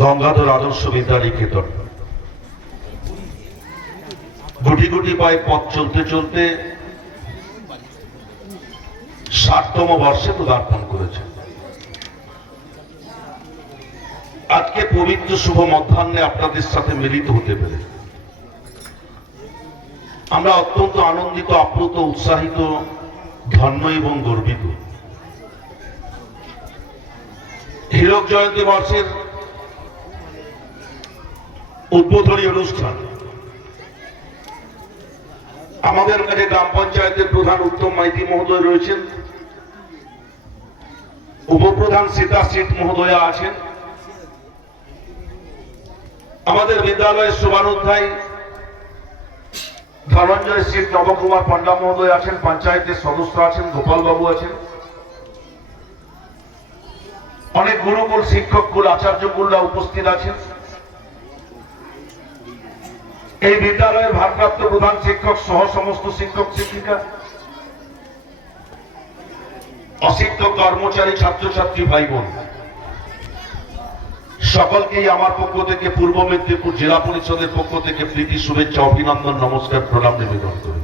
গঙ্গাধর আদর্শ বিদ্যানিকেতন গুটি গুটি পায়ে পথ চলতে চলতে ষাটতম বর্ষে পদার্পণ করেছে। আজকে পবিত্র শুভ মধ্যাহ্নে আপনাদের সাথে মিলিত হতে পেরে। আমরা অত্যন্ত আনন্দিত, আপ্লুত, উৎসাহিত, ধন্য এবং গর্বিত। হীরক জয়ন্তী বর্ষের উদ্বোধনী অনুষ্ঠান। আমাদের কাছে গ্রাম পঞ্চায়েতের প্রধান উত্তম মাইতি মহোদয় রয়েছেন। উপপ্রধান সীতা সিট মহোদয়া আছেন। আমাদের বিদ্যালয়ের শুভানুধ্যায়ী ধনঞ্জয় সিট নবকুমার পান্ডা মহোদয় আছেন, পঞ্চায়েতের সদস্য আছেন গোপাল বাবু আছেন। অনেক গুরুকুল, শিক্ষককুল, আচার্যকুলরা উপস্থিত আছেন। এই বিদ্যালয়ের ভারপ্রাপ্ত প্রধান শিক্ষক সহ সমস্ত শিক্ষক শিক্ষিকা অশিক্ষক কর্মচারী ছাত্রছাত্রী ভাই বোন সকলকেই আমার পক্ষ থেকে পূর্ব মেদিনীপুর জেলা পরিষদের পক্ষ থেকে প্রীতি, শুভেচ্ছা, অভিনন্দন, নমস্কার, প্রণাম, নিবেদন করি।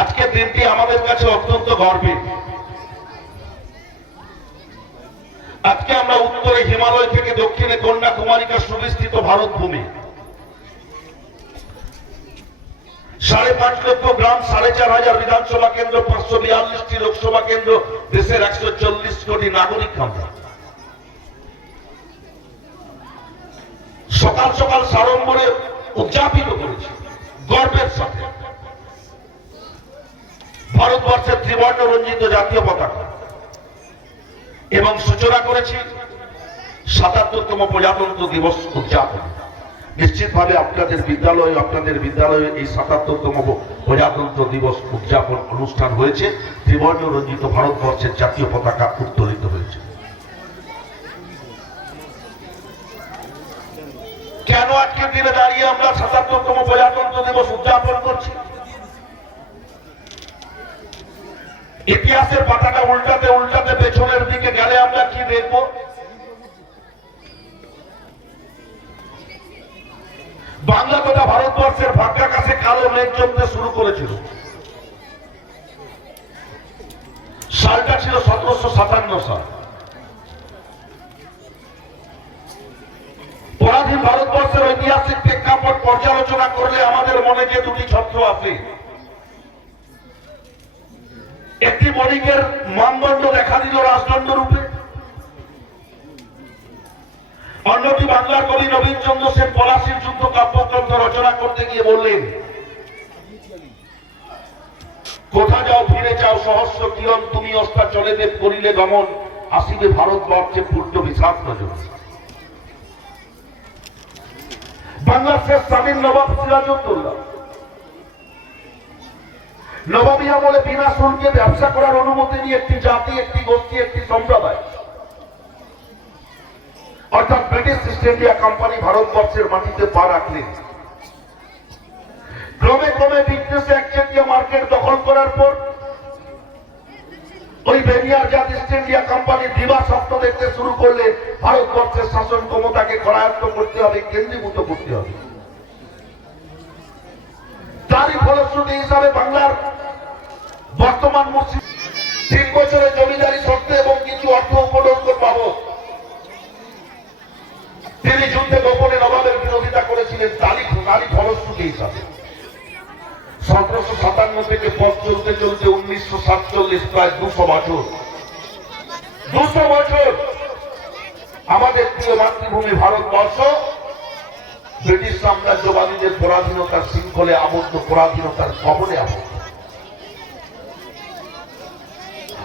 আজকের দিনটি আমাদের কাছে অত্যন্ত গর্বের। আজকে আমরা উত্তরে হিমালয় থেকে দক্ষিণে কন্যাকুমারিকা সুবিস্তৃত ভারত ভূমি সাড়ে পাঁচ লক্ষ গ্রাম, সাড়ে চার হাজার বিধানসভা কেন্দ্র, পাঁচশো বিয়াল্লিশটি লোকসভা কেন্দ্র, দেশের একশো চল্লিশ কোটি নাগরিক আমরা। সকাল সকাল সাড়ম্বরে উদযাপিত করেছি, গর্বের সাথে। ভারতবর্ষের ত্রিবর্ণ রঞ্জিত জাতীয় পতাকা। এবং সূচনা করেছি সাতাত্তরতম প্রজাতন্ত্র দিবস উদযাপন। নিশ্চিতভাবে আপনাদের বিদ্যালয়ে আপনাদের বিদ্যালয়ে এই সাতাত্তরতম প্রজাতন্ত্র দিবস উদযাপন অনুষ্ঠান হয়েছে। ত্রিবর্ণ রঞ্জিত ভারতবর্ষের জাতীয় পতাকা উত্তোলিত হয়েছে। কেন আজকের দিনে দাঁড়িয়ে আমরা সাতাত্তরতম প্রজাতন্ত্র দিবস উদযাপন করছি? ইতিহাসের পাতাটা উল্টাতে উল্টাতে পেছনের দিকে গেলে আমরা কি দেখব? বাংলা তথা ভারতবর্ষের ভাগ্যাকাশে কালো মেঘ জমতে শুরু করেছিল। সালটা ছিল সতেরোশো সাতান্ন সাল। পরাধীন ভারতবর্ষের ঐতিহাসিক প্রেক্ষাপট পর্যালোচনা করলে আমাদের মনে যে দুটি ছত্র আছে একটি বণিকের মানদণ্ড দেখা দিল রাজদণ্ড রূপে। অন্যটি বাংলার কবি নবীন চন্দ্র সেন পলাশির যুদ্ধ কাব্যগ্রন্থ রচনা করতে গিয়ে বললেন, কোথা যাও, ফিরে যাও, সহস্র কিরণ, তুমি অস্তা চলে দেব, করিলে গমন, আসিবে ভারতবর্ষে পূর্ণ বিষাদ নজর বাংলার শেষ স্বাধীন নবাব সিরাজউদ্দৌলা নবাবী আমলে বিনা শুল্কে ব্যবসা করার অনুমতি নিয়ে একটি জাতি, একটি গোষ্ঠী, একটি সম্প্রদায়। অর্থাৎ ব্রিটিশ ইস্ট ইন্ডিয়া কোম্পানি ভারতবর্ষের মাটিতে পা রাখলেন। ক্রমে ক্রমে বিজনেসে একচেটিয়া মার্কেট দখল করার পর ওই বেনিয়ার জাত ইস্ট ইন্ডিয়া কোম্পানি দিবা স্বপ্ন দেখতে শুরু করলে ভারতবর্ষের শাসন ক্ষমতাকে করায়ত্ত করতে হবে, কেন্দ্রীভূত করতে হবে। তারই ফলশ্রুতি হিসাবে বাংলার বর্তমান মুসলিম তিন বছরের জমিদারি শর্তে এবং কিছু অর্থ উপলব্ধ পাবক তিনি যুদ্ধে গোপনে নবাবের বিরোধিতা করেছিলেন তারই তারই ফলশ্রুতি হিসাবে। সতেরোশো সাতান্ন থেকে পথ চলতে চলতে উনিশশো সাতচল্লিশ, প্রায় দুশো বছর। দুশো বছর। আমাদের প্রিয় মাতৃভূমি ভারতবর্ষ, ব্রিটিশ সাম্রাজ্যবাদীদের পরাধীনতার শৃঙ্খলে আবদ্ধ পরাধীনতার কবলে আবদ্ধ।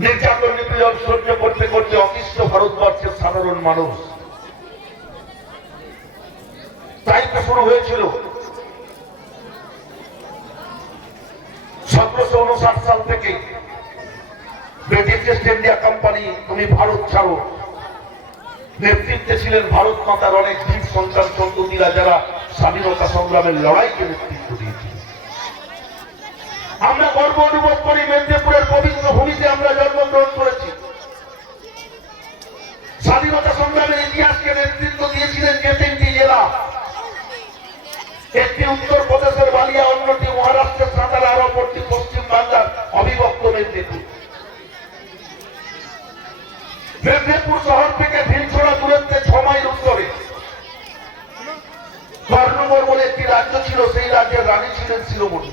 নির্যাতন নিপীড়ন সহ্য করতে করতে অতিষ্ঠ ভারতবর্ষের সাধারণ মানুষ। তাই তো শুরু হয়েছিল। সতেরোশো উনষাট সাল থেকে ব্রিটিশ ইস্ট ইন্ডিয়া কোম্পানি, তুমি ভারত ছাড়ো। নেতৃত্বে ছিলেন ভারত মাতার অনেক বীর সন্তান সন্ততিরা যারা স্বাধীনতা সংগ্রামের লড়াইকে নেতৃত্ব দিয়েছিল। আমরা গর্ব অনুভব করি মেদিনীপুরের পবিত্র ভূমিতে আমরা জন্মগ্রহণ করেছি। স্বাধীনতা সংগ্রামের ইতিহাসকে নেতৃত্ব দিয়েছিলেন যে তিনটি জেলা। একটি উত্তর প্রদেশের বালিয়া, অন্যটি মহারাষ্ট্রের সাঁতারা আর অপরটি পশ্চিম বাংলার অবিভক্ত মেদিনীপুর। মেদিনীপুর শহর থেকে ভিলছড়া দূরত্বে ছ মাইল উত্তরে। কর্ণগর বলে একটি রাজ্য ছিল, সেই রাজ্যের রানী ছিলেন শিরোমণি।